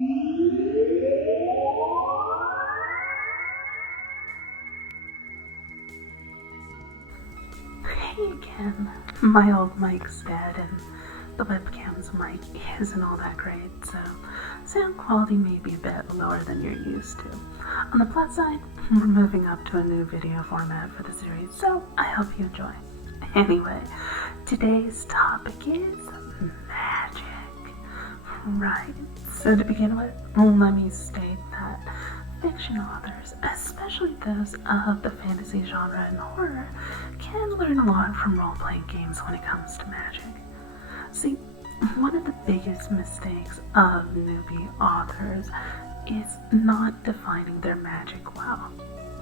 Hey again, my old mic's dead and the webcam's mic isn't all that great, so sound quality may be a bit lower than you're used to. On the plus side, we're moving up to a new video format for the series, so I hope you enjoy. Anyway, today's topic is magic. Right, so to begin with, let me state that fiction authors, especially those of the fantasy genre and horror, can learn a lot from role-playing games when it comes to magic. See, one of the biggest mistakes of newbie authors is not defining their magic well.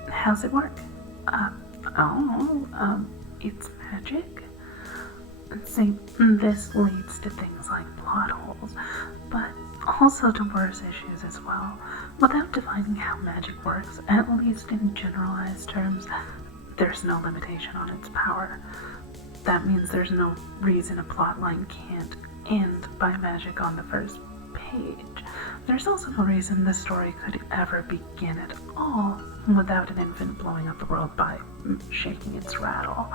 How's it work? It's magic. See, this leads to things like plot holes, but also to worse issues as well. Without defining how magic works, at least in generalized terms, there's no limitation on its power. That means there's no reason a plotline can't end by magic on the first page. There's also no reason the story could ever begin at all without an infant blowing up the world by shaking its rattle.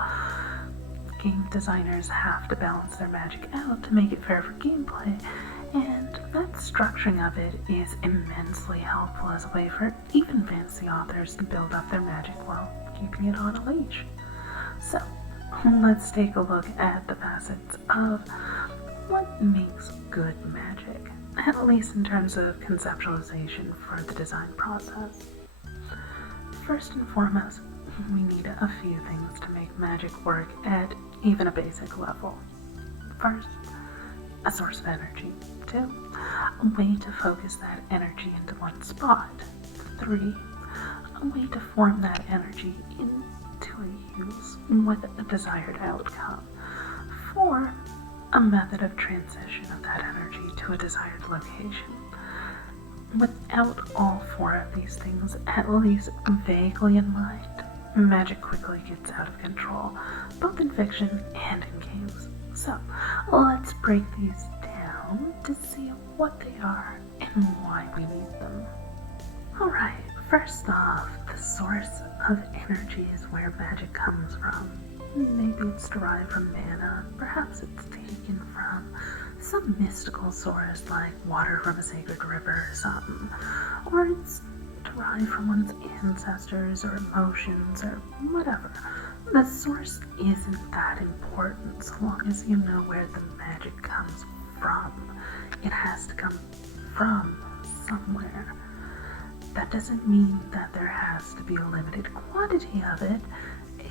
Game designers have to balance their magic out to make it fair for gameplay, and that structuring of it is immensely helpful as a way for even fantasy authors to build up their magic while keeping it on a leash. So, let's take a look at the facets of what makes good magic, at least in terms of conceptualization for the design process. First and foremost, we need a few things to make magic work at even a basic level. First, a source of energy. 2, a way to focus that energy into one spot. 3, a way to form that energy into a use with a desired outcome. 4, a method of transition of that energy to a desired location. Without all 4 of these things at least vaguely in mind, magic quickly gets out of control, both in fiction and in games. So, let's break these down to see what they are and why we need them. Alright, first off, the source of energy is where magic comes from. Maybe it's derived from mana, perhaps it's taken from some mystical source like water from a sacred river or something, or it's derived from one's ancestors or emotions or whatever. The source isn't that important so long as you know where the magic comes from. It has to come from somewhere. That doesn't mean that there has to be a limited quantity of it.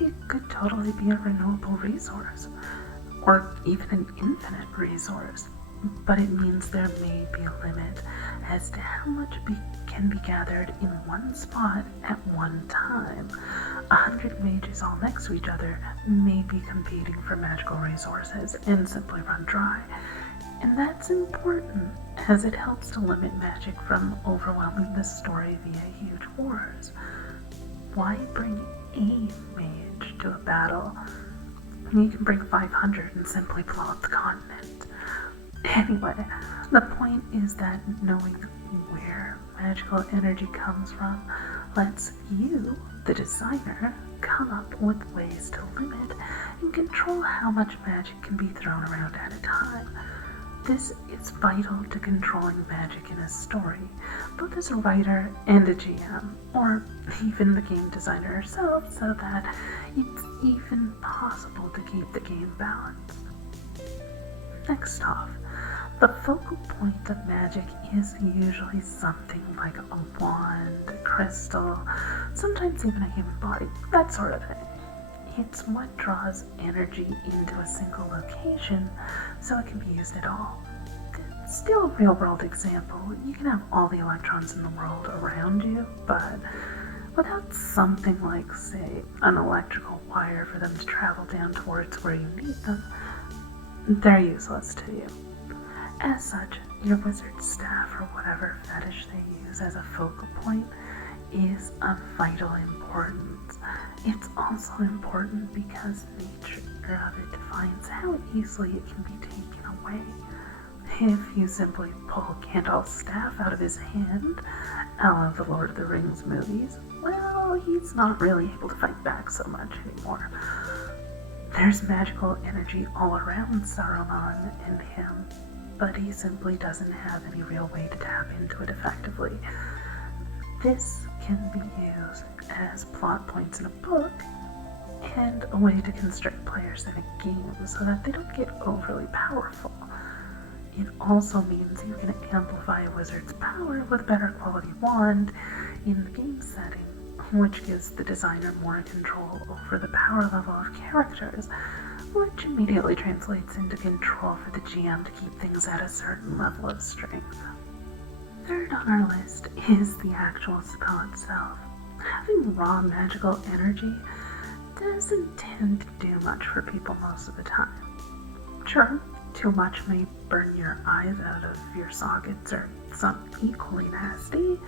It could totally be a renewable resource, or even an infinite resource. But it means there may be a limit as to how much can be gathered in one spot at one time. 100 mages all next to each other may be competing for magical resources and simply run dry. And that's important, as it helps to limit magic from overwhelming the story via huge wars. Why bring a mage to a battle when you can bring 500 and simply blow up the continent? Anyway, the point is that knowing where magical energy comes from lets you, the designer, come up with ways to limit and control how much magic can be thrown around at a time. This is vital to controlling magic in a story, both as a writer and a GM, or even the game designer herself, so that it's even possible to keep the game balanced. Next off, the focal point of magic is usually something like a wand, a crystal, sometimes even a human body, that sort of thing. It's what draws energy into a single location so it can be used at all. Still a real-world example, you can have all the electrons in the world around you, but without something like, say, an electrical wire for them to travel down towards where you need them, they're useless to you. As such, your wizard's staff or whatever fetish they use as a focal point is of vital importance. It's also important because the nature of it defines how easily it can be taken away. If you simply pull Gandalf's staff out of his hand, a la the Lord of the Rings movies, well, he's not really able to fight back so much anymore. There's magical energy all around Saruman and him, but he simply doesn't have any real way to tap into it effectively. This can be used as plot points in a book and a way to constrict players in a game so that they don't get overly powerful. It also means you can amplify a wizard's power with a better quality wand in the game setting, which gives the designer more control over the power level of characters, which immediately translates into control for the GM to keep things at a certain level of strength. Third on our list is the actual spell itself. Having raw magical energy doesn't tend to do much for people most of the time. Sure, too much may burn your eyes out of your sockets or something equally nasty,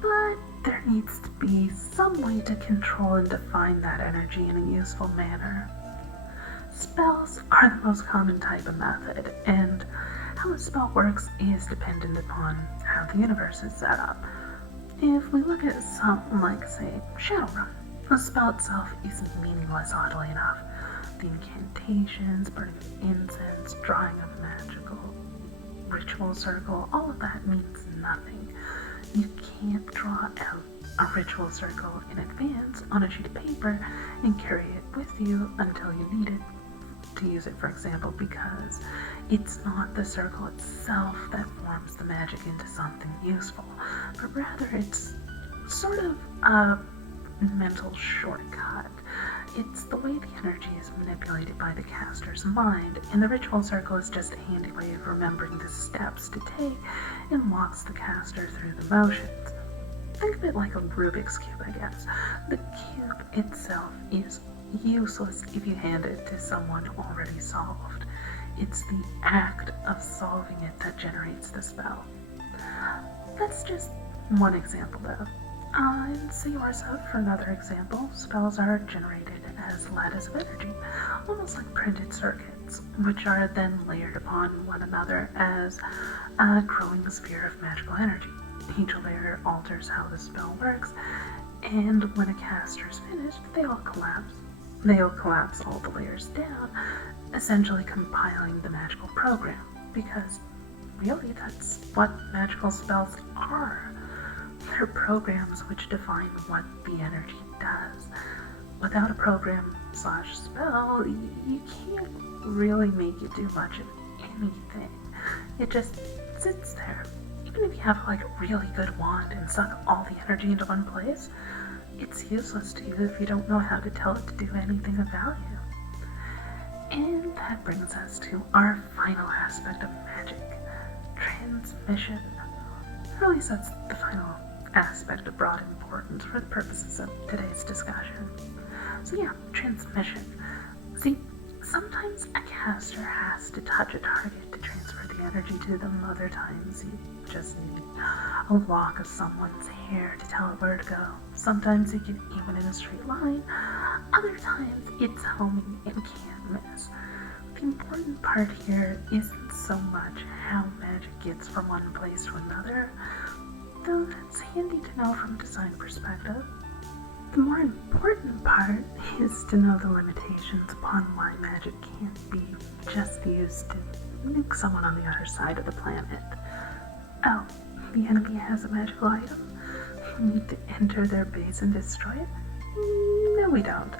but there needs to be some way to control and define that energy in a useful manner. Spells are the most common type of method, and how a spell works is dependent upon how the universe is set up. If we look at something like, say, Shadowrun, the spell itself is meaningless, oddly enough. The incantations, burning of incense, drawing of a magical ritual circle, all of that means nothing. You can't draw out a ritual circle in advance on a sheet of paper and carry it with you until you need it to use it, for example, because it's not the circle itself that forms the magic into something useful, but rather it's sort of a mental shortcut. It's the way the energy is manipulated by the caster's mind, and the ritual circle is just a handy way of remembering the steps to take and walks the caster through the motions. Think of it like a Rubik's Cube, I guess. The cube itself is useless if you hand it to someone already solved. It's the act of solving it that generates the spell. That's just one example, though. In Saorsa, for another example, spells are generated as lattice of energy, almost like printed circuits, which are then layered upon one another as a growing sphere of magical energy. Each layer alters how the spell works, and when a caster is finished, they all collapse. They'll collapse all the layers down, essentially compiling the magical program, because really that's what magical spells are. They're programs which define what the energy does. Without a program/spell, you can't really make it do much of anything. It just sits there. Even if you have like a really good wand and suck all the energy into one place, it's useless to you if you don't know how to tell it to do anything of value. And that brings us to our final aspect of magic, transmission. Or at least that's the final aspect of broad importance for the purposes of today's discussion. So yeah, transmission. See, sometimes a caster has to touch a target to transfer the energy to them. Other times you just need a lock of someone's hair to tell it where to go. Sometimes you can aim it in a straight line. Other times it's homing and can't miss. The important part here isn't so much how magic gets from one place to another, though that's handy to know from a design perspective. The more important part is to know the limitations upon why magic can't be just used to nuke someone on the other side of the planet. Oh, the enemy has a magical item? We need to enter their base and destroy it? No, we don't.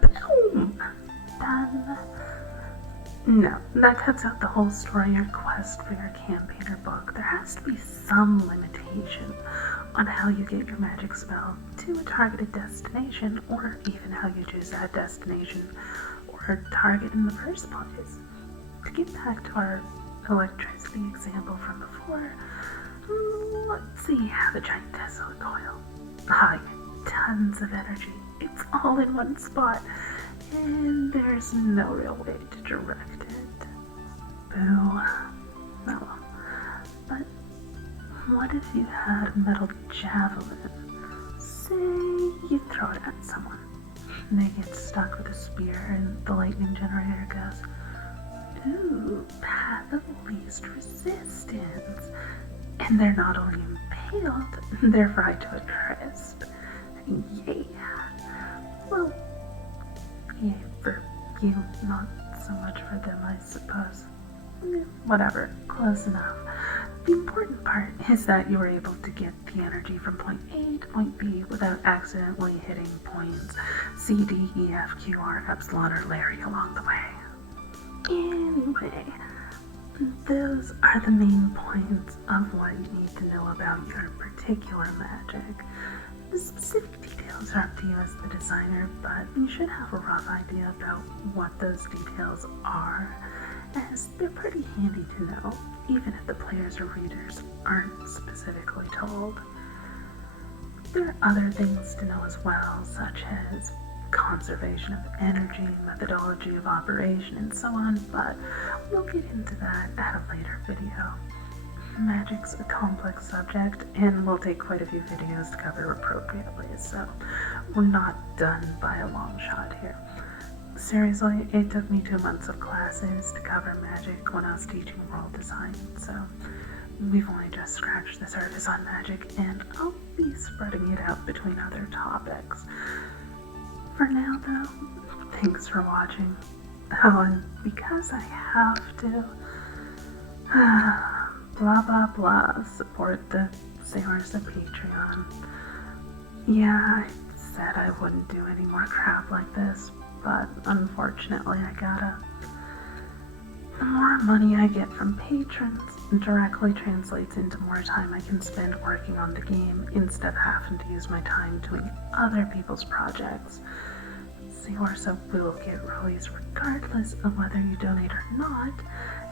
Boom! Done. No, that cuts out the whole story or quest for your campaign or book. There has to be some limitation on how you get your magic spell to a targeted destination, or even how you choose that destination or target in the first place. To get back to our electricity example from before, let's see how the giant Tesla coil. Tons of energy. It's all in one spot, and there's no real way to direct it. Boo. No. But what if you had a metal javelin? Say you throw it at someone. They get stuck with a spear and the lightning generator goes, Ooh, path of least resistance. And they're not only impaled, they're fried to a crisp. Yay. Well, yay for you, not so much for them, I suppose. Whatever, close enough. The important part is that you were able to get the energy from point A to point B without accidentally hitting points C, D, E, F, Q, R, Epsilon, or Larry along the way. Anyway, those are the main points of what you need to know about your particular magic. The specific details are up to you as the designer, but you should have a rough idea about what those details are, as they're pretty handy to know, even if the players or readers aren't specifically told. There are other things to know as well, such as conservation of energy, methodology of operation, and so on, but we'll get into that at a later video. Magic's a complex subject, and will take quite a few videos to cover appropriately, so we're not done by a long shot here. Seriously, it took me 2 months of classes to cover magic when I was teaching world design, so we've only just scratched the surface on magic, and I'll be spreading it out between other topics. For now, though, thanks for watching. Oh, and because I have to, blah blah blah, support the Saorsa Patreon. Yeah, I said I wouldn't do any more crap like this, but unfortunately I gotta. The more money I get from patrons directly translates into more time I can spend working on the game instead of having to use my time doing other people's projects. Saorsa will get released regardless of whether you donate or not,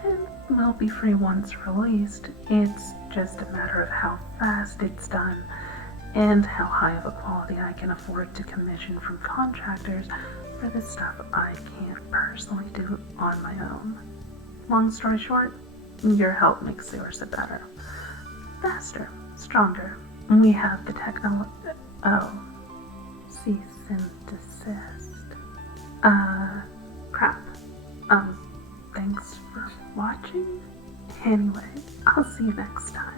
and will be free once released. It's just a matter of how fast it's done and how high of a quality I can afford to commission from contractors for the stuff I can't personally do on my own. Long story short, your help makes Saorsa better. Faster, stronger. We have the technology. Oh, cease and desist. Crap. Thanks for watching. Anyway, I'll see you next time.